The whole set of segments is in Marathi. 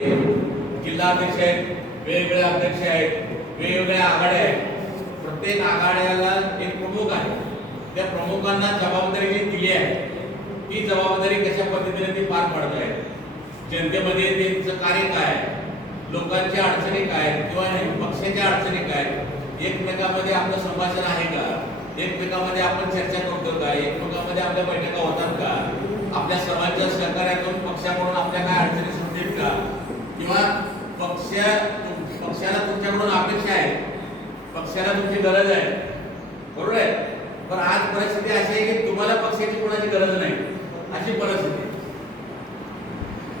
जिल्हाध्यक्ष आहेत, वेगवेगळे अध्यक्ष आहेत, वेगवेगळ्या आघाड्या आहेत. प्रत्येक आघाड्याला एक प्रमुख आहे. त्या प्रमुखांना जबाबदारी जी दिली आहे ती जबाबदारी कशा पद्धतीने ती पार पाडत आहेत, जनतेमध्ये त्यांचं कार्य काय, लोकांच्या अडचणी काय किंवा पक्षाच्या अडचणी काय, एकमेकांमध्ये आपलं संभाषण आहे का, एकमेकांमध्ये आपण चर्चा करतो का, एकमेकांमध्ये आपल्या बैठका होतात का, आपल्या सर्वांच्या सहकार्यातून पक्षाकडून आपल्या काय अडचणी सुटतील का, किंवा पक्षाला तुमच्याकडून अपेक्षा आहे, पक्षाला तुमची गरज आहे, बरोबर आहे. पण आज परिस्थिती अशी आहे की तुम्हाला पक्षाची कोणाची गरज नाही अशी परिस्थिती.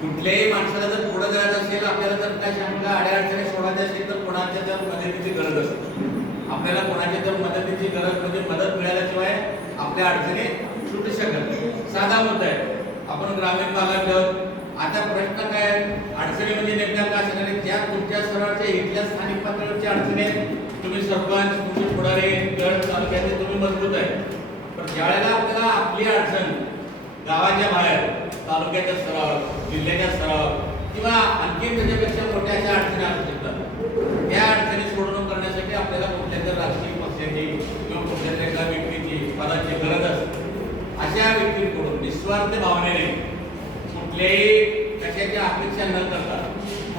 कुठल्याही माणसाला जर पुढे जायचं असेल, आपल्याला जर काय शंका अडचणी सोडायची असेल तर कोणाच्या जर मदतीची गरज असते. आपल्याला कोणाच्या जर मदतीची गरज म्हणजे मदत मिळाल्याशिवाय आपल्या अडचणी सुटू शकत नाही. साधा मुद्दा आहे. आपण ग्रामीण भागात आहोत. आता प्रश्न काय, अडचणी म्हणजे नेमक्या काय सांगणे, ज्या तुमच्या सर्वांच्या इथल्या स्थानिक पातळीवरच्या अडचणी आहेत, तुम्ही सरपंच, तुमचे पुढारी, गट तालुक्याचे तुम्ही मजबूत आहे. पण ज्यावेळेला आपल्याला आपली अडचण गावाच्या बाहेर, तालुक्याच्या स्तरावर, जिल्ह्याच्या स्तरावर किंवा आणखी त्याच्यापेक्षा मोठ्या अशा अडचणी असू शकतात, त्या अडचणी सोडवणूक करण्यासाठी आपल्याला कुठल्या तरी राजकीय पक्षाची किंवा कुठल्या तरी एका व्यक्तीची पदाची गरज असते. अशा व्यक्तींकडून निस्वार्थ भावनेने कुठल्याही कशाची अपेक्षा न करता